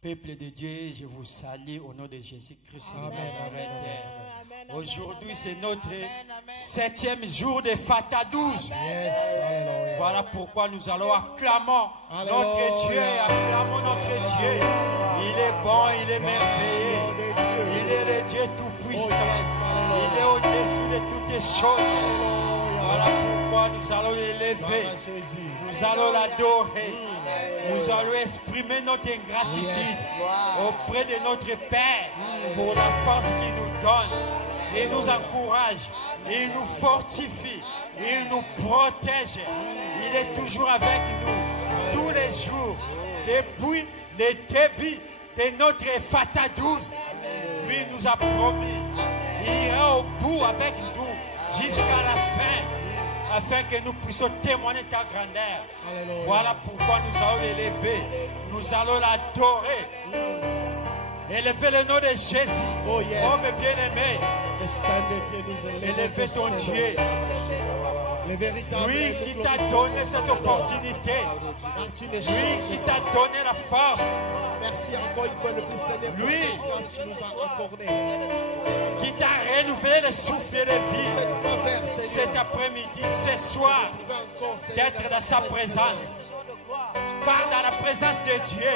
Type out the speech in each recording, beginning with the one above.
Peuple de Dieu, je vous salue au nom de Jésus-Christ de Nazareth. Aujourd'hui, c'est notre 7e jour de Fata 12. Voilà pourquoi nous allons acclamer notre Dieu, acclamons notre Dieu. Il est bon, il est merveilleux. Il est le Dieu tout-puissant. Il est au-dessus de toutes les choses. Voilà pourquoi nous allons l'élever. Nous allons l'adorer. Nous allons exprimer notre gratitude auprès de notre Père pour la force qu'il nous donne. Il nous encourage, il nous fortifie, il nous protège. Il est toujours avec nous tous les jours depuis le début de notre Fata 12. Lui nous a promis, il ira au bout avec nous jusqu'à la fin, afin que nous puissions témoigner ta grandeur. Alléluia. Voilà pourquoi nous allons l'élever. Nous allons l'adorer. Élevez le nom de Jésus. Oh, yes. Oh mes bien-aimés. Élevez ton Dieu. Lui qui t'a donné cette opportunité. Lui qui t'a donné la force. Merci encore une fois le plus Seigneur. Lui qui nous a accordé. Qui t'a renouvelé le souffle de vie cet après-midi, ce soir, d'être dans sa présence. Car dans la présence de Dieu,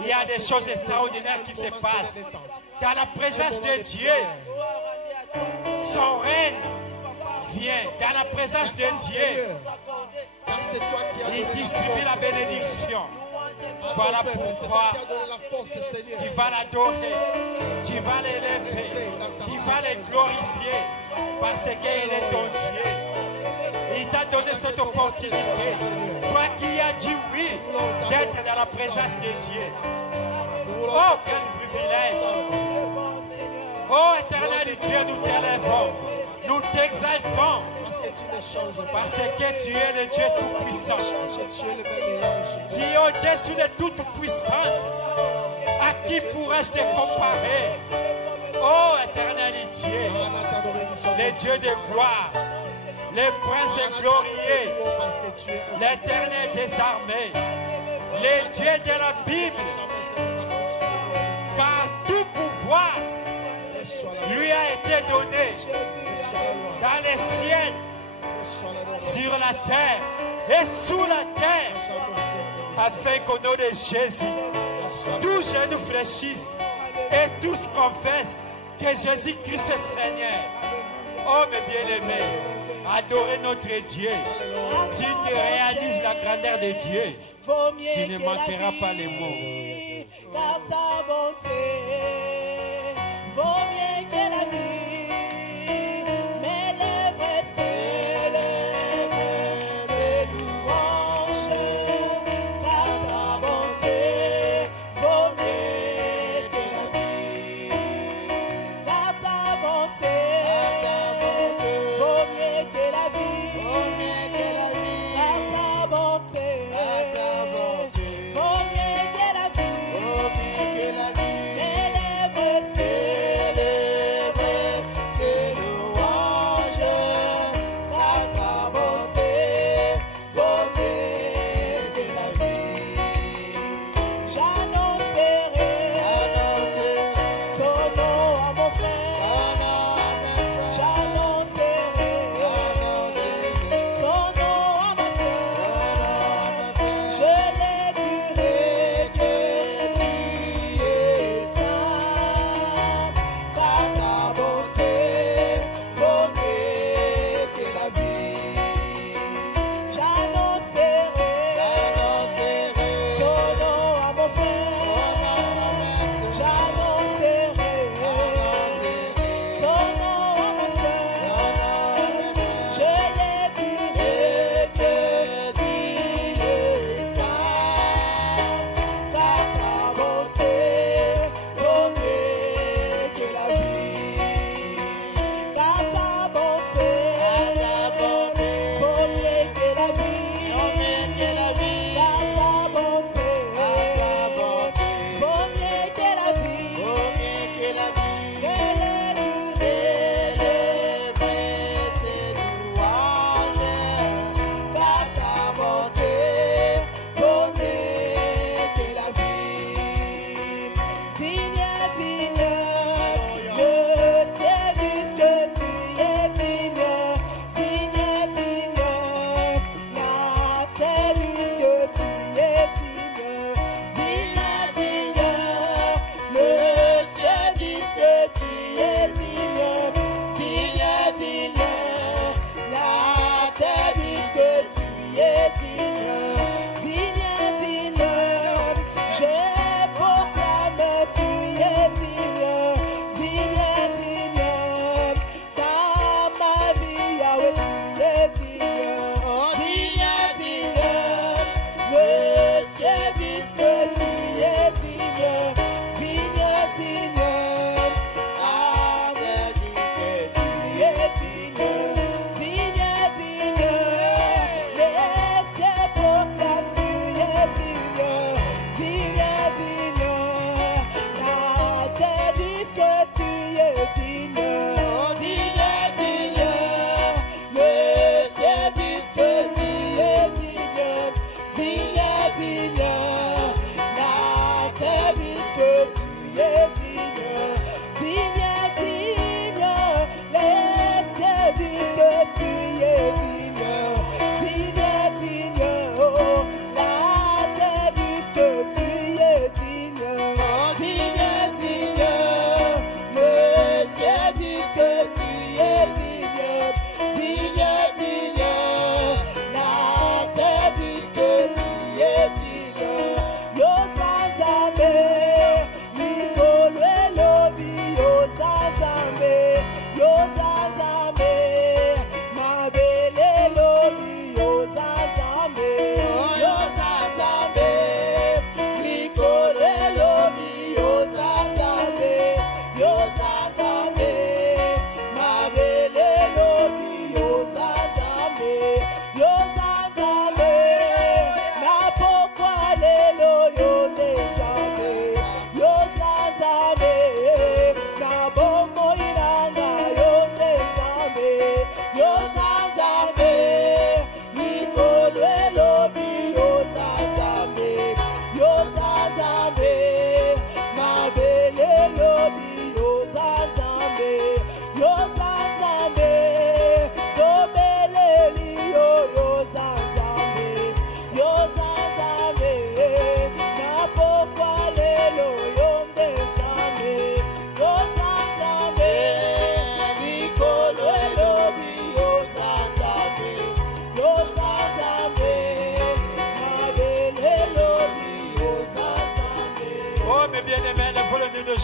il y a des choses extraordinaires qui se passent. Dans la présence de Dieu, son règne vient. Dans la présence de Dieu, il distribue la bénédiction. Voilà pourquoi tu vas l'adorer, tu vas l'élever, tu vas le glorifier, parce qu'il est ton Dieu. Il t'a donné cette opportunité. Toi qui as dit oui d'être dans la présence de Dieu. Oh, quel privilège. Oh, éternel Dieu, nous t'élèvons. Nous t'exaltons. Parce que tu es le Dieu tout-puissant. Tu es au-dessus de toute puissance. À qui pourrais-je te comparer? Oh, éternel Dieu, le Dieu de gloire, le prince glorieux, l'éternel des armées, le Dieu de la Bible, car tout pouvoir lui a été donné dans les ciels, sur la terre et sous la terre, afin qu'au nom de Jésus, tous genoux fléchissent et tous confessent que Jésus-Christ est Seigneur. Oh mes bien-aimés, adorez notre Dieu. Si tu réalises la grandeur de Dieu, tu ne manqueras pas les mots. Car ta bonté vaut mieux que la vie. Mes lèvres célèbrent les louanges. Car ta bonté vaut mieux que la vie. Car ta bonté vaut mieux que la vie. Car ta bonté vaut mieux que la vie. Mes lèvres célèbrent tes louanges. Car ta bonté vaut mieux que la vie. J'annoncerai ton nom à mon frère. J'annoncerai ton nom à ma soeur. Je les dirai que tu es saint. Car ta bonté vaut mieux que la vie. J'annoncerai ton nom à mon frère.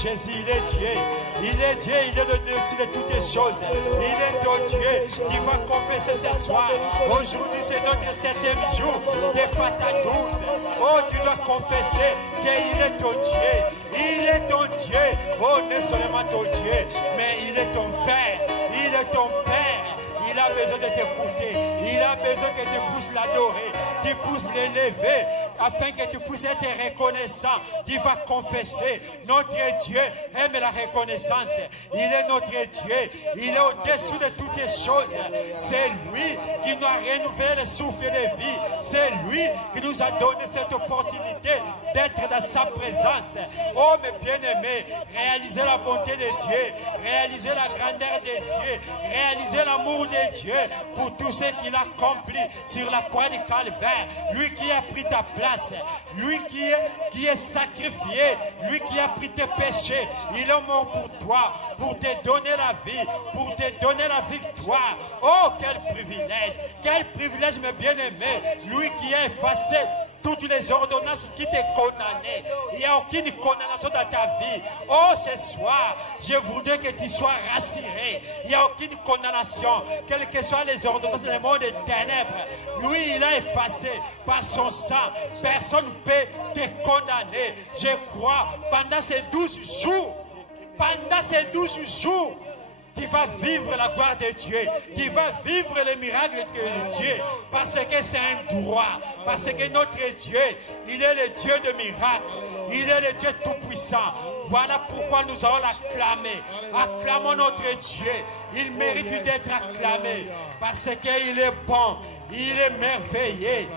Jésus, il est Dieu. Il est Dieu, il est le dessus de toutes les choses. Il est ton Dieu qui va confesser ce soir. Aujourd'hui, c'est notre 7e jour de Fata 12. Oh, tu dois confesser qu'il est ton Dieu. Il est ton Dieu. Oh, non seulement ton Dieu, mais il est ton Père. Il est ton Père. Il a besoin de t'écouter. Il a besoin que tu puisses l'adorer. Tu puisses l'élever. Afin que tu puisses être reconnaissant. Tu vas confesser. Notre Dieu aime la reconnaissance. Il est notre Dieu. Il est au-dessus de toutes les choses. C'est lui qui nous a renouvelé le souffle de vie. C'est lui qui nous a donné cette opportunité d'être dans sa présence. Oh, mes bien-aimés, réalisez la bonté de Dieu. Réalisez la grandeur de Dieu. Réalisez l'amour de Dieu pour tout ce qu'il a accompli sur la croix du Calvaire. Lui qui a pris ta place. Lui qui est sacrifié. Lui qui a pris tes péchés. Il est mort pour toi. Pour te donner la vie. Pour te donner la victoire. Oh, quel privilège. Quel privilège, mes bien-aimés. Lui qui a effacé toutes les ordonnances qui te condamnaient. Il n'y a aucune condamnation dans ta vie. Oh, ce soir, je voudrais que tu sois rassuré. Il n'y a aucune condamnation. Quelles que soient les ordonnances du monde des ténèbres. Lui, il a effacé par son sang. Personne ne peut te condamner. Je crois, pendant ces 12 jours, tu vas vivre la gloire de Dieu. Tu vas vivre les miracles de Dieu. Parce que c'est un droit. Parce que notre Dieu, il est le Dieu de miracles. Il est le Dieu tout-puissant. Voilà pourquoi nous allons l'acclamer. Acclamons notre Dieu. Il mérite d'être acclamé. Parce qu'il est bon. Il est merveilleux.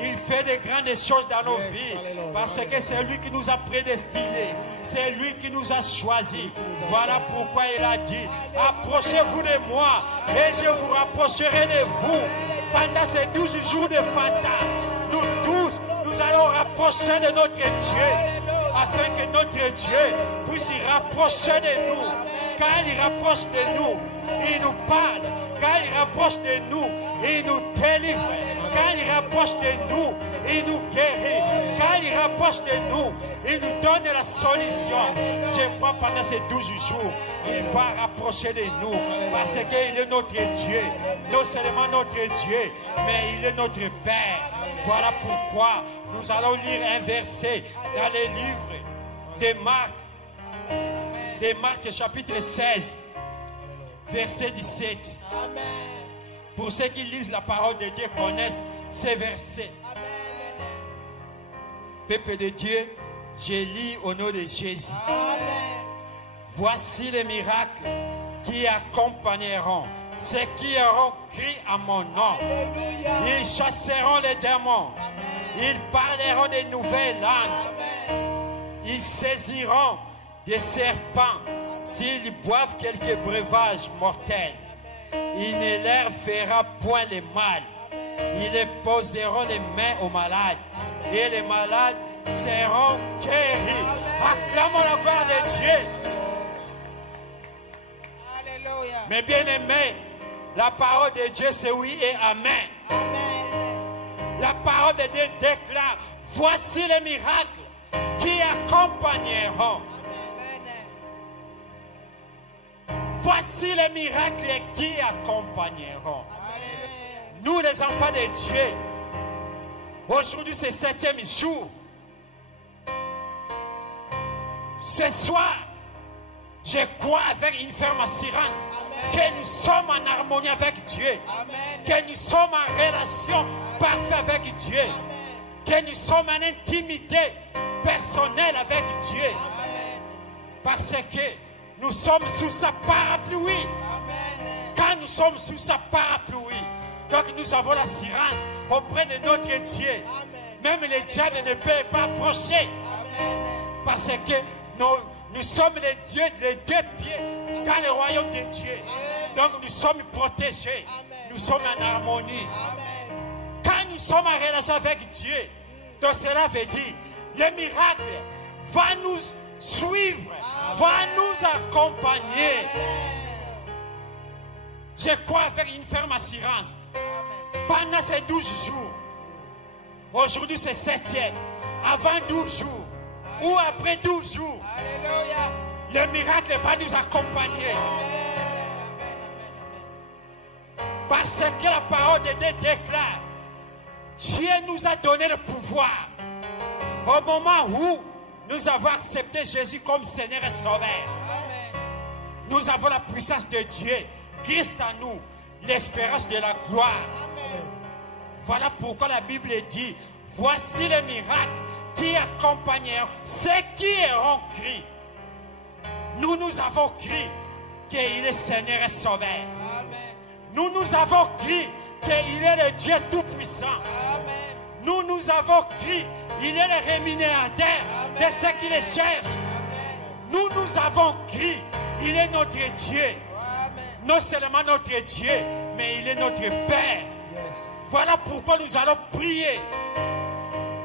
Il fait de grandes choses dans nos vies. Parce que c'est lui qui nous a prédestinés. C'est lui qui nous a choisis. Voilà pourquoi il a dit, approchez-vous de moi et je vous rapprocherai de vous. Pendant ces 12 jours de Fata, nous tous, nous allons rapprocher de notre Dieu. Afin que notre Dieu puisse y rapprocher de nous. Quand il rapproche de nous, il nous parle. Quand il rapproche de nous, il nous délivre. Quand il rapproche de nous, il nous guérit. Quand il rapproche de nous, il nous donne la solution. Je crois pendant ces 12 jours, il va rapprocher de nous parce qu'il est notre Dieu. Non seulement notre Dieu, mais il est notre Père. Voilà pourquoi nous allons lire un verset dans les livres de Marc chapitre 16, verset 17. Pour ceux qui lisent la parole de Dieu connaissent ces versets. Peuple de Dieu, je lis au nom de Jésus. Voici les miracles qui accompagneront ceux qui auront cru à mon nom. Ils chasseront les démons. Ils parleront de nouvelles langues. Ils saisiront des serpents s'ils boivent quelques breuvages mortels. Il ne leur fera point le mal. Ils poseront les mains aux malades et les malades seront guéris. Acclamons la gloire de Dieu. Alléluia. Mais bien aimés, la parole de Dieu c'est oui et amen. Amen. La parole de Dieu déclare, voici les miracles qui accompagneront. Voici les miracles qui accompagneront. Nous les enfants de Dieu, aujourd'hui c'est 7e jour. Ce soir, je crois avec une ferme assurance que nous sommes en harmonie avec Dieu, que nous sommes en relation parfaite avec Dieu, que nous sommes en intimité personnelle avec Dieu, parce que nous sommes sous sa parapluie. Quand nous sommes sous sa parapluie, donc nous avons l'assurance auprès de notre Dieu. Même les diables ne peuvent pas approcher, parce que nous sommes les deux pieds dans le royaume de Dieu. Donc nous sommes protégés. Nous sommes en harmonie. Quand nous sommes en relation avec Dieu, donc cela veut dire, le miracle va nous suivre, va nous accompagner. Je crois avec une ferme assurance. Pendant ces 12 jours, aujourd'hui c'est 7e, avant 12 jours, ou après 12 jours, le miracle va nous accompagner. Parce que la parole de Dieu déclare, Dieu nous a donné le pouvoir. Au moment où nous avons accepté Jésus comme Seigneur et Sauveur, nous avons la puissance de Dieu, Christ en nous, l'espérance de la gloire. Voilà pourquoi la Bible dit, voici les miracles qui accompagneront ceux qui auront cru. Nous avons cru qu'il est Seigneur et Sauveur. Nous avons cru qu'il est le Dieu Tout-Puissant. Nous avons cru qu'il est le rémunérateur de ceux qui le cherchent. Nous avons cru qu'il est notre Dieu. Non seulement notre Dieu, mais il est notre Père. Voilà pourquoi nous allons prier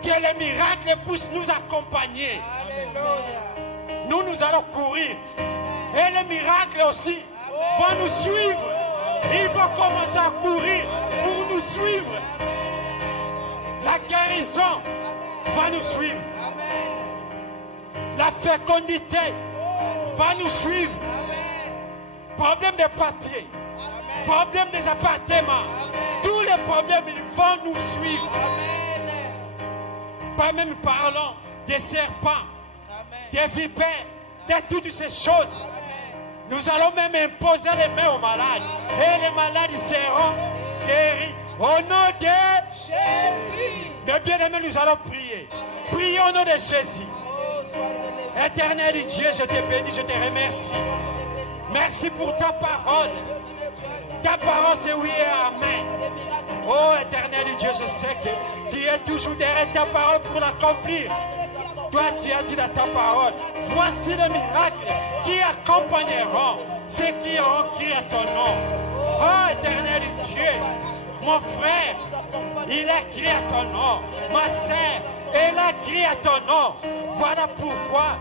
que les miracles puissent nous accompagner. Nous allons courir. Et les miracles aussi vont nous suivre. Ils vont commencer à courir pour nous suivre. La guérison va nous suivre. La fécondité va nous suivre. Problème des papiers, problème des appartements, tous les problèmes ils vont nous suivre. Pas même parlons des serpents, des vipères, de toutes ces choses. Nous allons même imposer les mains aux malades. Et les malades seront guéris. Au nom de Jésus. Mais bien aimé, nous allons prier. Prions au nom de Jésus. Éternel Dieu, je te bénis, je te remercie. Merci pour ta parole. Ta parole c'est oui et amen. Oh éternel Dieu, je sais que tu es toujours derrière ta parole pour l'accomplir. Toi tu as dit dans ta parole, voici les miracles qui accompagneront ceux qui auront crié à ton nom. Oh éternel Dieu, mon frère, il a crié à ton nom. Ma sœur, elle a crié à ton nom. Voilà pourquoi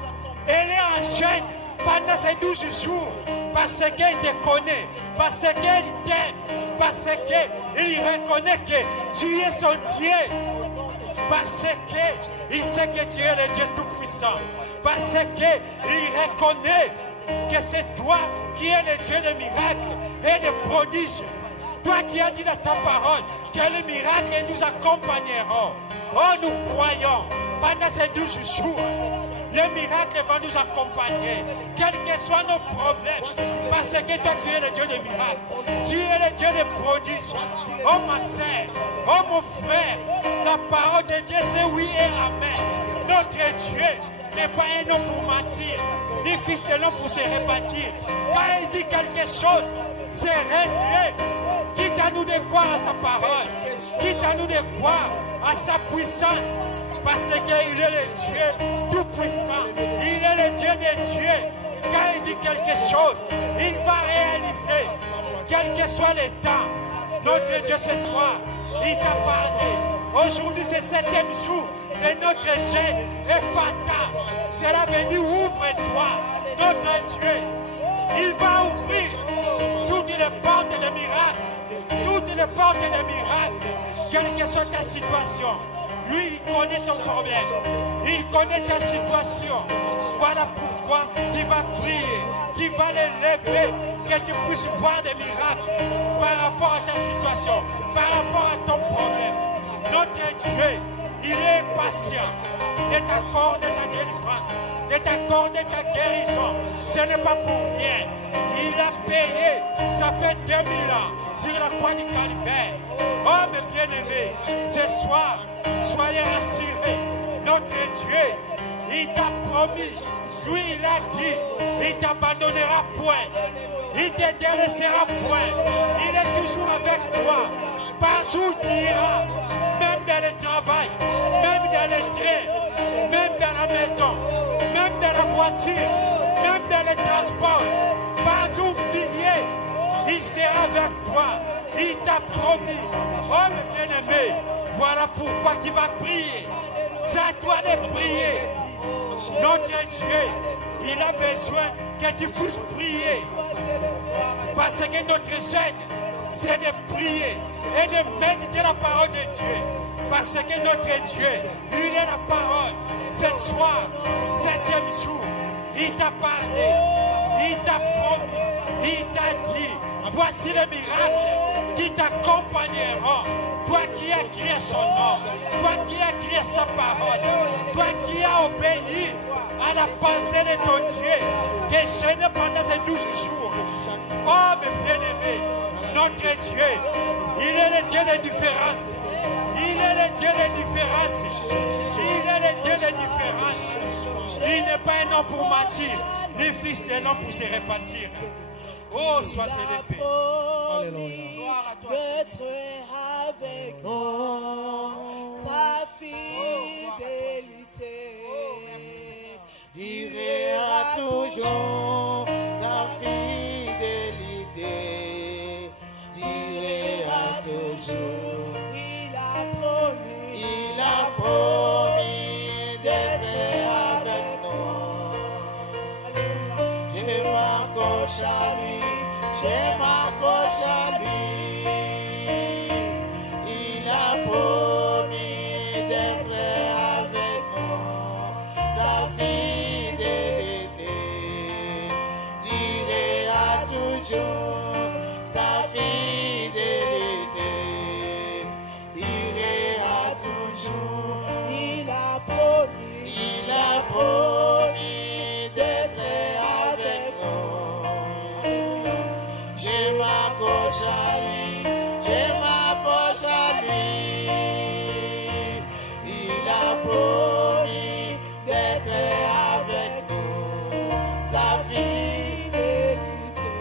elle est en chaîne pendant ces 12 jours, parce qu'il te connaît, parce qu'il t'aime, parce qu'il reconnaît que tu es son Dieu, parce qu'il sait que tu es le Dieu Tout-Puissant, parce qu'il reconnaît que c'est toi qui es le Dieu des miracles et des prodiges. Toi qui as dit dans ta parole que les miracles nous accompagneront. Oh, nous croyons pendant ces 12 jours. Le miracle va nous accompagner, quels que soient nos problèmes, parce que toi tu es le Dieu des miracles, tu es le Dieu des prodiges. Oh ma sœur, oh mon frère, la parole de Dieu c'est oui et amen. Notre Dieu n'est pas un homme pour mentir, ni fils de l'homme pour se repentir. Quand il dit quelque chose, c'est réglé. Quitte à nous de croire à sa parole, quitte à nous de croire à sa puissance, parce qu'il est le Dieu tout-puissant, il est le Dieu des dieux. Quand il dit quelque chose, il va réaliser, quel que soit le temps. Notre Dieu ce soir, il t'a parlé. Aujourd'hui c'est le 7e jour de notre jeûne et fatal. C'est l'avenir, ouvre-toi, notre Dieu. Il va ouvrir toutes les portes des miracles, toutes les portes des miracles, quelle que soit ta situation. Lui, il connaît ton problème. Il connaît ta situation. Voilà pourquoi tu vas prier, tu vas l'élever, que tu puisses voir des miracles par rapport à ta situation, par rapport à ton problème. Notre Dieu, il est patient de t'accorder ta délivrance, de t'accorder ta guérison. Ce n'est pas pour rien. Il a payé, ça fait 2000 ans sur la croix du Calvaire. Oh mes bien-aimés, ce soir, soyez rassurés. Notre Dieu, il t'a promis, lui il a dit, il t'abandonnera point, il te délaissera point, il est toujours avec toi. Partout où tu iras, même dans le travail, même dans le train, même dans la maison, même dans la voiture, même dans le transport, partout où tu es, il sera avec toi. Il t'a promis. Oh mes bien-aimés, voilà pourquoi tu vas prier. C'est à toi de prier. Notre Dieu, il a besoin que tu puisses prier. Parce que notre jeûne, c'est de prier et de méditer la parole de Dieu. Parce que notre Dieu, il est la parole. Ce soir, 7e jour, il t'a parlé, il t'a promis, il t'a dit, voici les miracles qui t'accompagneront. Toi qui as crié son nom, toi qui as crié sa parole, toi qui as obéi à la pensée de ton Dieu, que jeûne pendant ces 12 jours. Oh mes bien-aimés, notre Dieu, il est le Dieu des différences. Il est le Dieu des différences. Il est le Dieu des différences. Il n'est pas un homme pour mentir, ni fils d'un homme pour se repentir. Oh, sois élevé. Gloire à toi. D'être avec nous, sa fidélité. Durera toujours sa fidélité. Durera toujours. Il a promis d'être avec nous. Je m'accroche à lui, je m'accroche à lui. Il a promis d'être avec nous. Sa fidélité durera toujours. Sa fidélité durera toujours. Il a promis d'être avec nous. Je m'accroche à lui, je m'accroche à lui. Il a promis d'être avec nous. Sa fidélité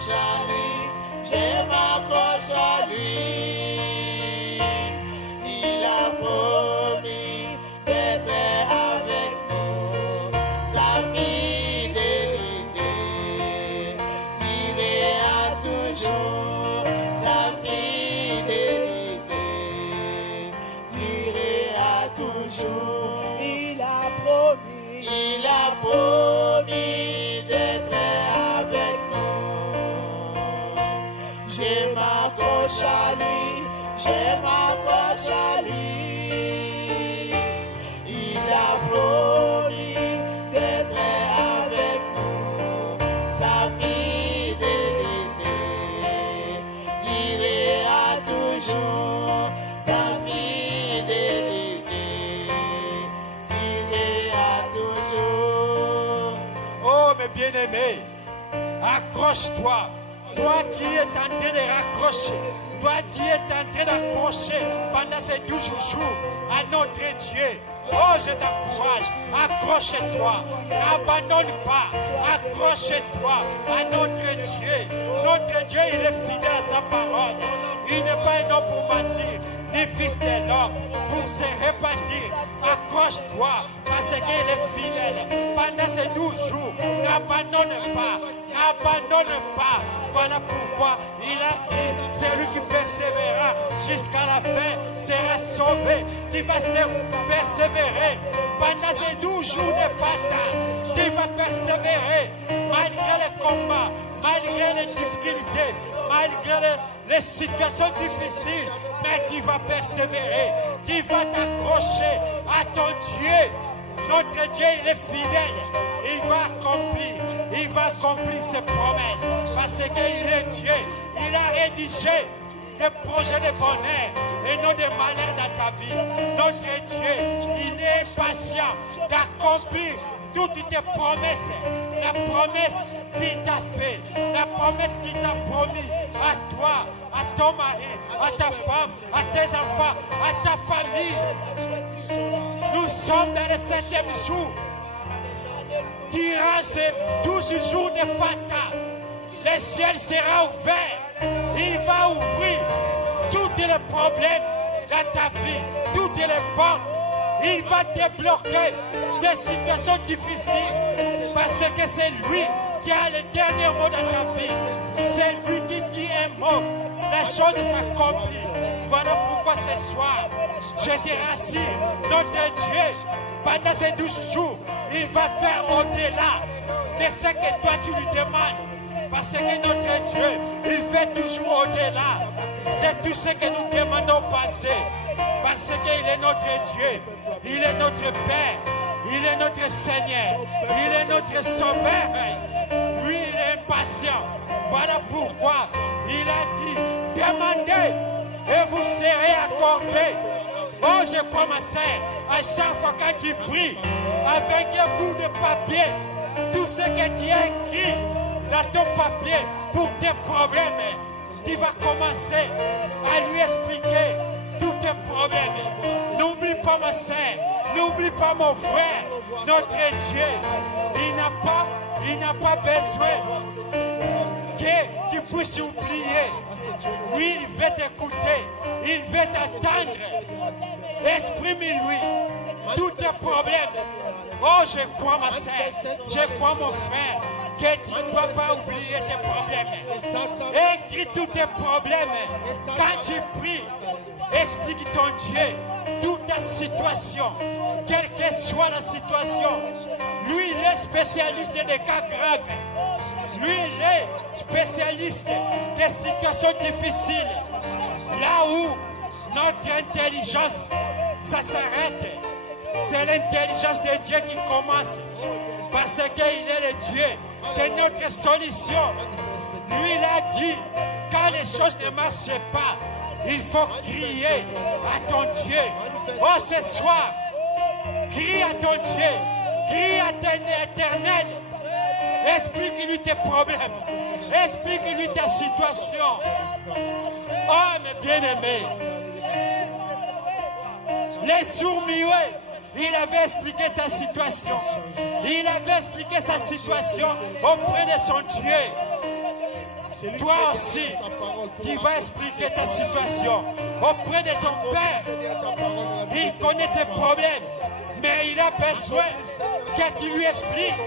m'accroche à lui, je m'accroche à lui. Il a promis d'être avec nous, sa fidélité durera toujours, sa fidélité durera toujours. Il a promis d'être avec nous. Je m'accroche à lui, je m'accroche à lui. Il a promis d'être avec nous. Sa fidélité durera toujours. Sa fidélité durera toujours. Oh, mes bien-aimés, accroche-toi. Toi qui es en train de raccrocher, toi qui es en train d'accrocher pendant ces 12 jours à notre Dieu. Oh, je t'encourage, accroche-toi, n'abandonne pas, accroche-toi à notre Dieu. Notre Dieu, il est fidèle à sa parole. Il n'est pas un homme pour mentir, ni fils de l'homme pour se repentir. Accroche-toi parce qu'il est fidèle. Pendant ces 12 jours, n'abandonne pas, n'abandonne pas. Voilà pourquoi il a dit, celui qui persévérera jusqu'à la fin sera sauvé. Tu vas persévérer pendant ces 12 jours de fata. Tu vas persévérer malgré les combats, malgré les difficultés, malgré les situations difficiles. Mais tu vas persévérer, tu vas t'accrocher à ton Dieu. Notre Dieu, il est fidèle. Il va accomplir ses promesses. Parce qu'il est Dieu. Il a rédigé des projets de bonheur et non de malheur dans ta vie. Notre Dieu, il est patient d'accomplir toutes tes promesses. La promesse qu'il t'a fait, la promesse qu'il t'a promis à toi, à ton mari, à ta femme, à tes enfants, à ta famille. Nous sommes dans le 7e jour. Durant ces 12 jours de fata, le ciel sera ouvert. Il va ouvrir tous les problèmes dans ta vie, toutes les portes. Il va débloquer des situations difficiles parce que c'est lui qui a le dernier mot dans ta vie. C'est lui qui dit un mot. La chose s'accomplit. Voilà pourquoi ce soir, je te rassure, notre Dieu, pendant ces 12 jours, il va faire au-delà de ce que toi tu lui demandes. Parce que notre Dieu, il fait toujours au-delà de tout ce que nous demandons au passé. Parce qu'il est notre Dieu, il est notre Père, il est notre Seigneur, il est notre Sauveur. Lui, il est impatient. Voilà pourquoi il a dit, demandez et vous serez accordés. Oh, je crois, ma sœur, à chaque fois quand tu pries, avec un bout de papier, tout ce que tu as écrit dans ton papier pour tes problèmes, tu vas commencer à lui expliquer tous tes problèmes. N'oublie pas, ma sœur, n'oublie pas, mon frère, notre Dieu, il n'a pas besoin que tu puisses oublier. Lui, il veut t'écouter, il veut t'attendre. Exprime-lui tous tes problèmes. Oh, je crois, ma sœur, je crois, mon frère, que tu ne dois pas oublier tes problèmes. Écris tous tes problèmes. Quand tu pries, explique ton Dieu toute ta situation, quelle que soit la situation. Lui, il est spécialiste des cas graves. Lui, il est spécialiste des situations difficiles. Là où notre intelligence, ça s'arrête. C'est l'intelligence de Dieu qui commence. Parce qu'il est le Dieu de notre solution. Lui, il a dit, quand les choses ne marchent pas, il faut crier à ton Dieu. Oh, ce soir, crie à ton Dieu. Crie à ton éternel. Explique-lui tes problèmes. Explique-lui ta situation. Oh, mes bien-aimés. Les sourds-muets, il avait expliqué ta situation. Il avait expliqué sa situation auprès de son Dieu. Toi aussi, tu vas expliquer ta situation auprès de ton Père. Il connaît tes problèmes, mais il a besoin que tu lui expliques.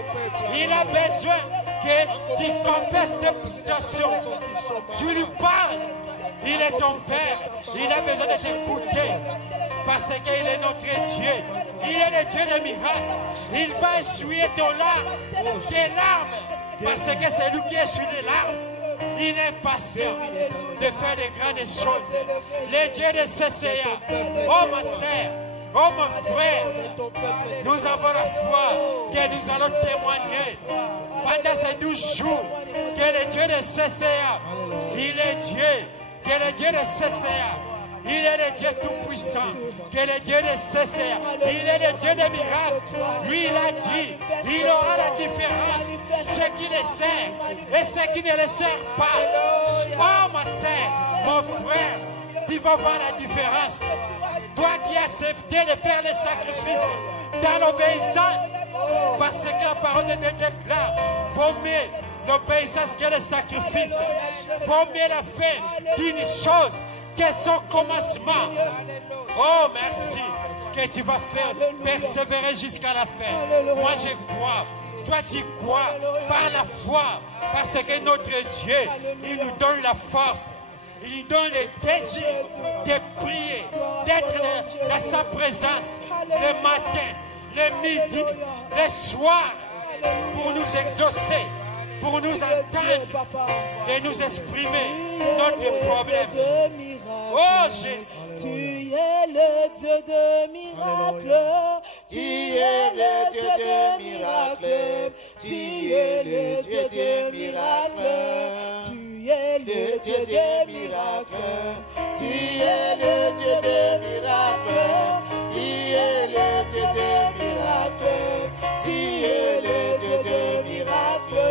Il a besoin que tu confesses tes situations. Tu lui parles. Il est ton Père. Il a besoin de t'écouter. Parce qu'il est notre Dieu. Il est le Dieu des miracles. Il va essuyer tes larmes. Parce que c'est lui qui essuie les larmes. Il est patient de faire de grandes choses. Le Dieu de CCA. Oh ma sœur, oh mon frère, nous avons la foi que nous allons témoigner pendant ces 12 jours que le Dieu de CCA, il est Dieu, que le Dieu de CCA, il est le Dieu tout-puissant, que le Dieu de CCA, il est le Dieu des miracles. Lui, il a dit, il aura la différence, ce qui le sert et ce qui ne le sert pas. Oh ma sœur, mon frère, tu vas voir la différence. Toi qui as accepté de faire le sacrifice dans l'obéissance, parce que la parole de Dieu déclare, vaut mieux l'obéissance que le sacrifice, vaut mieux la fin d'une chose que son commencement. Oh, merci que tu vas faire persévérer jusqu'à la fin. Moi, je crois. Toi, tu crois par la foi. Parce que notre Dieu, il nous donne la force. Il nous donne le désir de prier, d'être dans sa présence le matin, le midi, le soir, pour nous exaucer, pour nous entendre et nous exprimer notre problème. Oh Jésus, tu es le Dieu de miracles, tu es le Dieu de miracles, tu es le Dieu de miracles, tu es le Dieu de miracles, tu es le Dieu de miracles, tu es le Dieu de miracles, tu es le Dieu de miracles,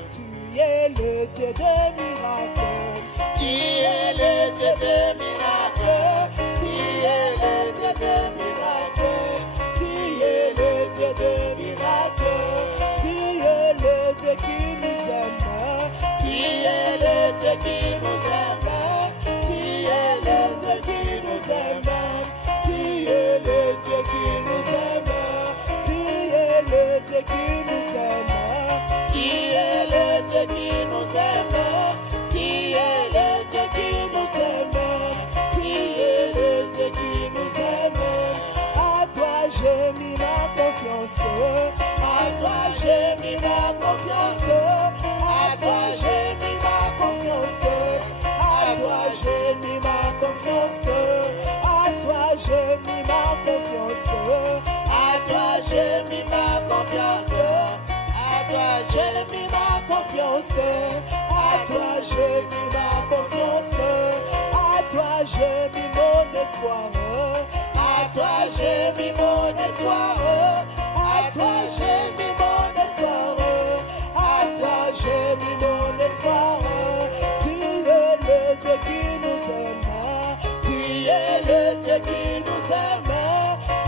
tu es le Dieu de miracles. Tu es le Dieu de miracles, tu es le Dieu de miracles, tu es le Dieu de miracles, tu es le Dieu qui nous aime, tu es le Dieu qui nous aime, tu es le Dieu qui nous aime, tu es le Dieu qui nous aime, tu es le Dieu qui nous aime, tu es le Dieu qui nous aime. Tu es le Dieu qui nous aime, tu es le Dieu qui nous aime. À toi j'ai mis ma confiance, à toi j'ai mis ma confiance, à toi j'ai mis ma confiance, à toi j'ai mis ma confiance, à toi j'ai mis ma confiance, à toi j'ai mis ma confiance, à toi j'ai mis ma confiance. À toi j'ai mis ma confiance, à toi j'ai mis mon espoir, à toi j'ai mis mon espoir, à toi j'ai mis mon espoir, à toi j'ai mis mon espoir. Tu es le Dieu qui nous aime, tu es le Dieu qui nous aime,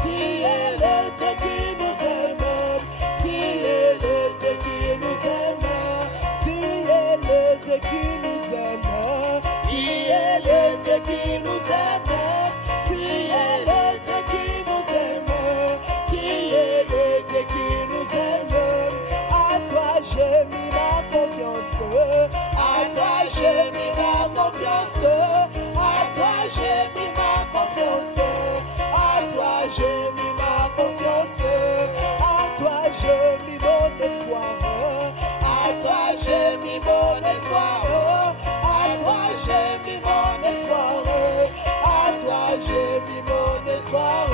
tu es le Dieu qui nous aime, tu es le Dieu qui nous aime. Dieu qui nous aime, tu es le Dieu qui nous aime, tu es le Dieu qui nous aime, tu es le Dieu qui nous aime. À toi j'ai mis ma confiance, à toi j'ai mis ma confiance, à toi j'ai mis ma confiance, à toi j'ai mis ma confiance, à toi j'ai mis mon espoir, à toi j'ai mis mon espoir, à toi j'ai mis mon espoir, à toi j'ai mis mon espoir.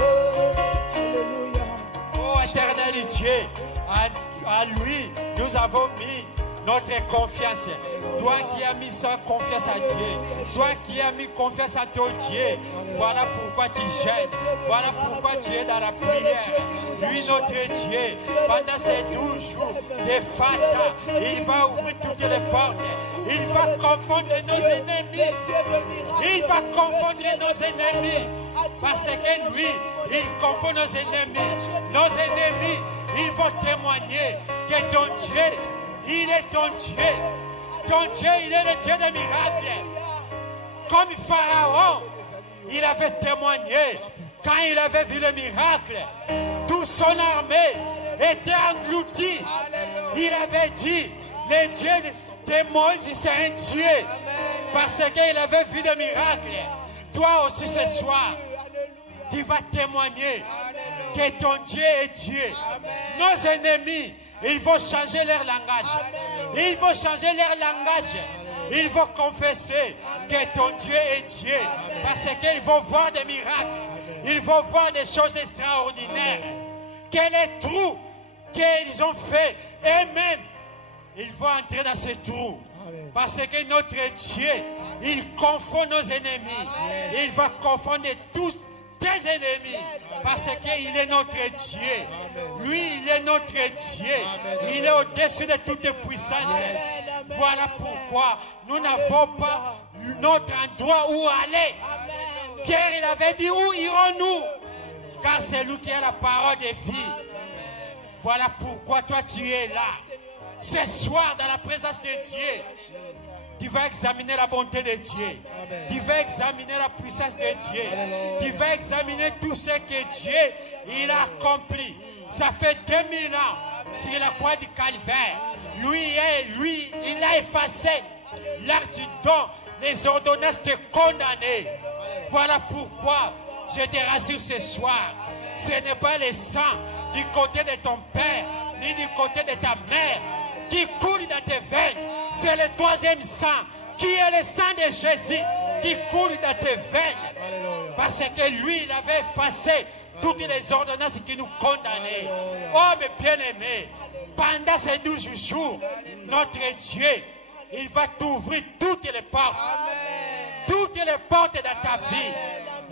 Alléluia. Oh éternel Dieu, à lui nous avons mis notre confiance. Toi qui as mis sa confiance à Dieu, toi qui as mis confiance à ton Dieu, voilà pourquoi tu gênes, voilà pourquoi tu es dans la prière. Lui, notre Dieu, pendant ces 12 jours de fata, il va ouvrir toutes les portes, il va confondre nos ennemis, il va confondre nos ennemis, parce que lui, il confond nos ennemis, ils vont témoigner que ton Dieu, il est ton Dieu. Ton Dieu, il est le Dieu des miracles. Comme Pharaon, il avait témoigné. Quand il avait vu le miracle, toute son armée était engloutie. Il avait dit, le Dieu de Moïse, c'est un Dieu. Parce qu'il avait vu le miracle. Toi aussi ce soir, tu vas témoigner que ton Dieu est Dieu. Nos ennemis, ils vont changer leur langage. Ils vont changer leur langage. Ils vont confesser que ton Dieu est Dieu. Parce qu'ils vont voir des miracles. Ils vont voir des choses extraordinaires. Que les trous qu'ils ont fait eux-mêmes, ils vont entrer dans ces trous. Parce que notre Dieu, il confond nos ennemis. Il va confondre tous tes ennemis. Parce qu'il est notre Dieu. Lui, il est notre Dieu. Il est au-dessus de toute puissance. Voilà pourquoi nous n'avons pas notre endroit où aller. Pierre, il avait dit, où irons-nous? Car c'est lui qui a la parole de vie. Voilà pourquoi toi tu es là. Ce soir, dans la présence de Dieu, tu vas examiner la bonté de Dieu. Tu vas examiner la puissance de Dieu. Tu vas examiner tout ce que Dieu il a accompli. Ça fait 2000 ans sur la croix du Calvaire. Lui, il a effacé l'acte du don, les ordonnances de condamner. Voilà pourquoi je te rassure ce soir. Ce n'est pas le sang du côté de ton père, ni du côté de ta mère qui coule dans tes veines. C'est le troisième sang, qui est le sang de Jésus, qui coule dans tes veines. Parce que lui, il avait effacé toutes les ordonnances qui nous condamnaient. Oh, mes bien-aimés, pendant ces 12 jours, notre Dieu, il va t'ouvrir toutes les portes. Toutes les portes dans ta vie.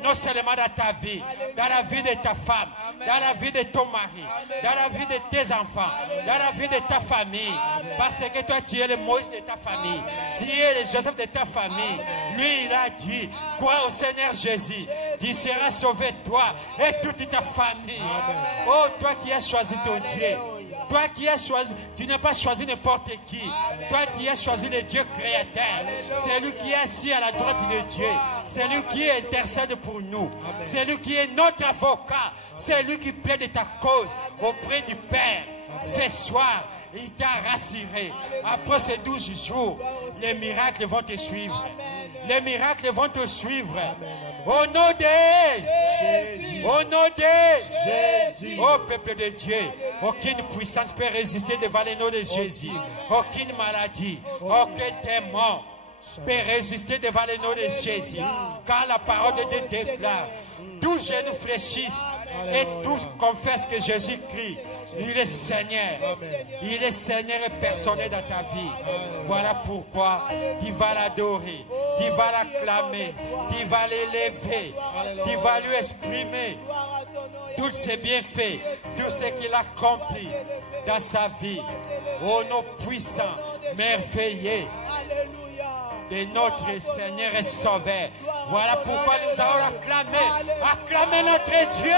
Non seulement dans ta vie, dans la vie de ta femme, dans la vie de ton mari, dans la vie de tes enfants, dans la vie de ta famille. Parce que toi, tu es le Moïse de ta famille. Tu es le Joseph de ta famille. Lui, il a dit, crois au Seigneur Jésus. Tu seras sauvé, toi et toute ta famille. Oh, toi qui as choisi ton Dieu. Toi qui as choisi, tu n'as pas choisi n'importe qui. Toi qui as choisi le Dieu créateur. C'est lui qui est assis à la droite de Dieu. C'est lui qui intercède pour nous. C'est lui qui est notre avocat. C'est lui qui plaide ta cause auprès du Père. Ce soir, il t'a rassuré. Après ces 12 jours, les miracles vont te suivre. Les miracles vont te suivre. Au nom de Jésus. Au nom de Jésus. Oh peuple de Dieu, aucune puissance peut résister devant les noms de Jésus. Aucune maladie, aucun démon peut résister devant les noms de Jésus. Car la parole de Dieu déclare, tous genoux fléchissent et tous confessent que Jésus-Christ, il est Seigneur. Il est Seigneur et personnel dans ta vie. Voilà pourquoi tu vas l'adorer, tu vas l'acclamer, tu vas l'élever, tu vas lui exprimer tous ses bienfaits, tout ce qu'il a accompli dans sa vie. Au nom puissant, merveilleux de notre Seigneur et Sauveur. Voilà pourquoi nous allons acclamer notre Dieu.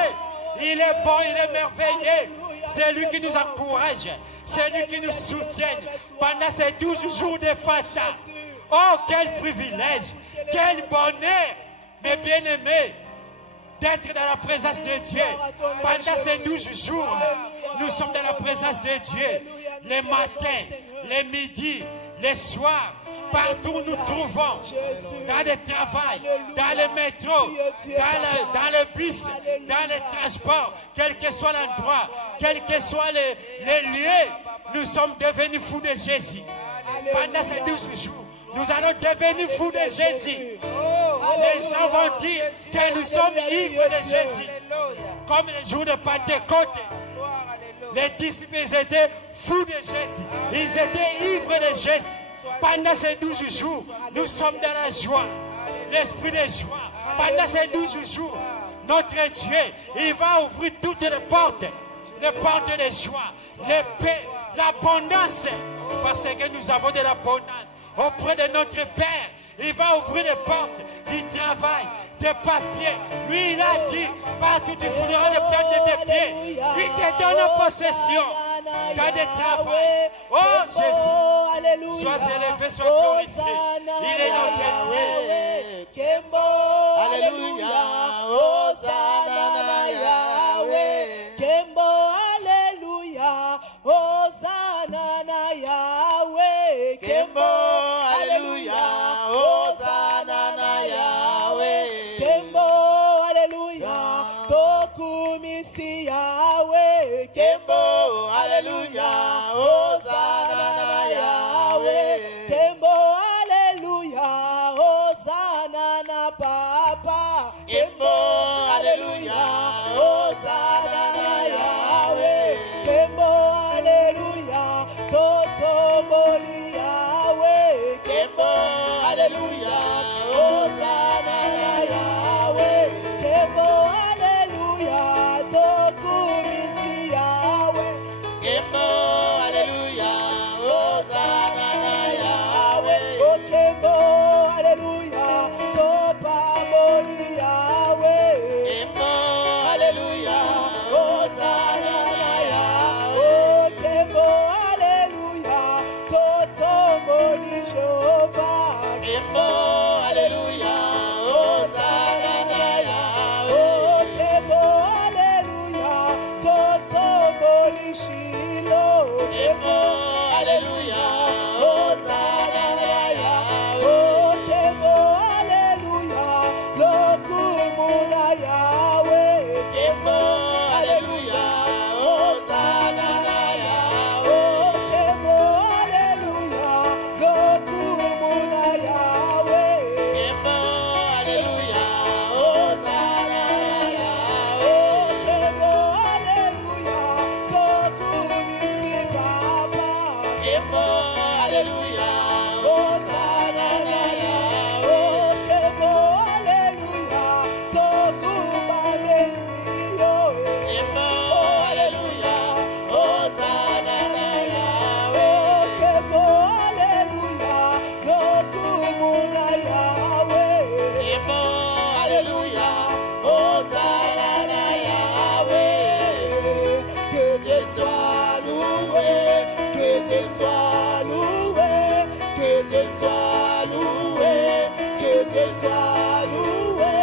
Il est bon, il est merveilleux. C'est lui qui nous encourage. C'est lui qui nous soutient pendant ces 12 jours de fête. Oh, quel privilège, quel bonheur, mes bien-aimés, d'être dans la présence de Dieu. Pendant ces 12 jours, nous sommes dans la présence de Dieu. Les matins, les midis, les soirs. Partout où nous trouvons, dans le travail, dans le métro, dans le bus, dans les transports, quel que soit l'endroit, quels que soient les lieux, nous sommes devenus fous de Jésus. Pendant ces 12 jours, nous allons devenir fous de Jésus. Les gens vont dire que nous sommes ivres de Jésus. Comme le jour de Pentecôte, les disciples étaient fous de Jésus. Ils étaient ivres de Jésus. Pendant ces 12 jours, nous sommes dans la joie, l'esprit de joie. Pendant ces 12 jours, notre Dieu, il va ouvrir toutes les portes de joie, les paix, l'abondance, parce que nous avons de l'abondance auprès de notre Père. Il va ouvrir les portes du travail, des papiers. Lui, il a dit, partout tu voudras le prendre de tes pieds. Il te donne en possession. dans des travaux. Oh Jésus, sois élevé, sois glorifié. Il est notre Dieu. Kembo, alléluia, Hosanna Yahweh. Kembo, alléluia, Hosanna Yahweh. Kembo, alléluia, Hosanna Yahweh. Kembo, alléluia, Tokumisi Yahweh. Kembo, alléluia, Hosanna Yahweh. Kembo, alléluia, Hosanna Papa. Kembo, alléluia, Hosanna Yahweh. Kembo, alléluia, Totomoli Yahweh. Kembo, alléluia, Hosanna Yahweh. Kembo, alléluia, Tokumisi Yahweh. Kembo, alléluia, Hosanna Yahweh. Oh, Kembo, alléluia, Topamoli Yahweh. Kembo, alléluia, Hosanna Yahweh. Oh, Kembo, alléluia, Totomoli Jehovah. Kembo, alléluia, Hosanna Yahweh. Oh, Kembo, alléluia, Totomoli Shiloh. Kembo, alléluia, Hosanna Yahweh. Oh, Kembo, alléluia, Lokumuna Yahweh. Kembo, alléluia, Hosanna Yahweh. Oh, Kembo, alléluia, Lokumuna Yahweh. Kembo, alléluia, Hosanna Yahweh. Oh, Kembo, alléluia, Tokumisi Papa. Kembo, alléluia, Hosanna Yahweh. Oh, Kembo, alléluia, Tokumamelio. Kembo, alléluia, Hosanna Yahweh. Oh, Kembo, alléluia, Lokumuna Yahweh. Kembo, alléluia, Hosanna Yahweh. Que Dieu soit loué, que Dieu soit loué, que Dieu soit loué,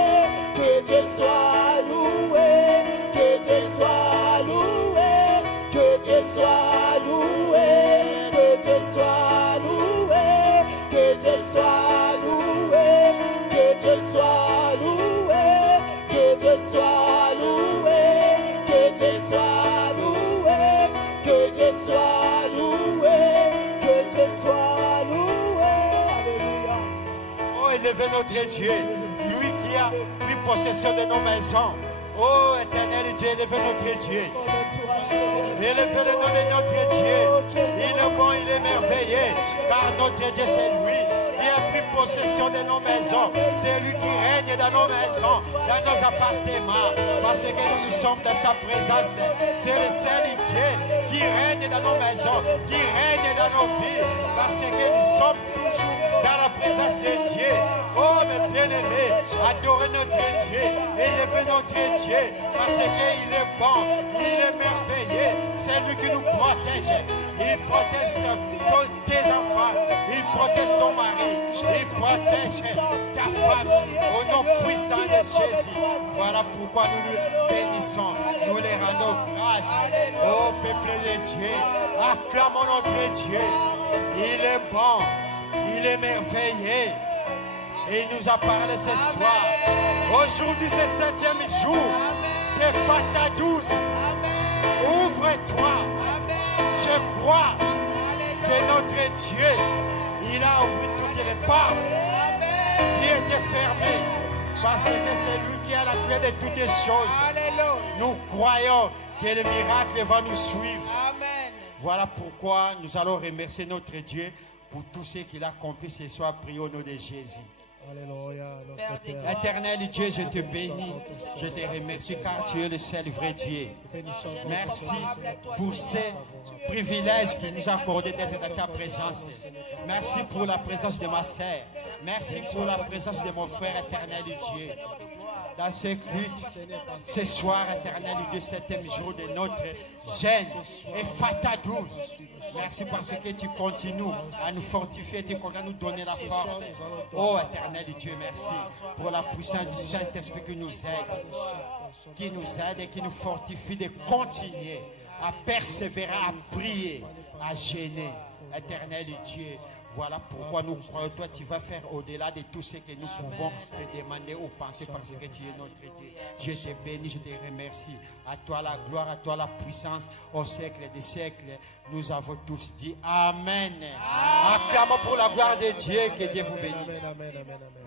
que Dieu soit loué, que Dieu soit loué, que Dieu soit loué, que Dieu soit loué, que Dieu soit loué, que Dieu soit loué, que Dieu soit loué, que Dieu soit loué, que Dieu soit loué, que Dieu soit loué, que Dieu soit loué. Alléluia. Oh, élevez notre Dieu, lui qui a pris possession de nos maisons. Oh, éternel Dieu, élevez notre Dieu. Élevez le nom de notre Dieu. Il est bon, il est merveilleux. Car notre Dieu, c'est lui qui a pris possession de nos maisons. C'est lui qui règne dans nos maisons, dans nos appartements. Parce que nous sommes dans sa présence. C'est le seul Dieu qui règne dans nos maisons, qui règne dans nos vies. Parce que nous sommes toujours dans la présence de Dieu. Oh, mes bien-aimés, adorez notre Dieu, élevez notre Dieu, parce qu'il est bon, il est merveilleux, c'est lui qui nous protège. Il protège tes enfants, il protège ton mari, il protège ta femme, au nom puissant de Jésus. Voilà pourquoi nous le bénissons, nous les rendons grâce. Oh, peuple de Dieu, acclamons notre Dieu, il est bon, il est merveilleux. Et il nous a parlé ce soir. Aujourd'hui, c'est le 7e jour de Fata 12. Ouvre-toi. Je crois que notre Dieu, il a ouvert toutes les portes qui étaient fermées. Parce que c'est lui qui a la clé de toutes les choses. Nous croyons que le miracle va nous suivre. Voilà pourquoi nous allons remercier notre Dieu pour tout ce qu'il a accompli ce soir. Prions au nom de Jésus. Alléluia. Éternel Dieu, je te bénis, je te remercie car tu es le seul vrai Dieu. Merci pour ces privilèges qu'il nous a accordé d'être dans ta présence. Merci pour la présence de ma sœur. Merci pour la présence de mon frère, éternel Dieu. dans ce culte, ce soir, éternel, du 7e jour de notre jeûne. Et Fata 12. Merci parce que tu continues à nous fortifier, tu continues à nous donner la force. Oh, éternel Dieu, merci pour la puissance du Saint-Esprit qui nous aide et qui nous fortifie de continuer à persévérer, à prier, à gêner. Éternel Dieu, voilà pourquoi nous croyons. Toi, tu vas faire au-delà de tout ce que nous pouvons te demander ou penser parce que tu es notre Dieu. Je te bénis, je te remercie. À toi la gloire, à toi la puissance, au siècle des siècles. Nous avons tous dit Amen. Acclamons pour la gloire de Dieu, que Dieu vous bénisse. Amen, amen, amen, amen.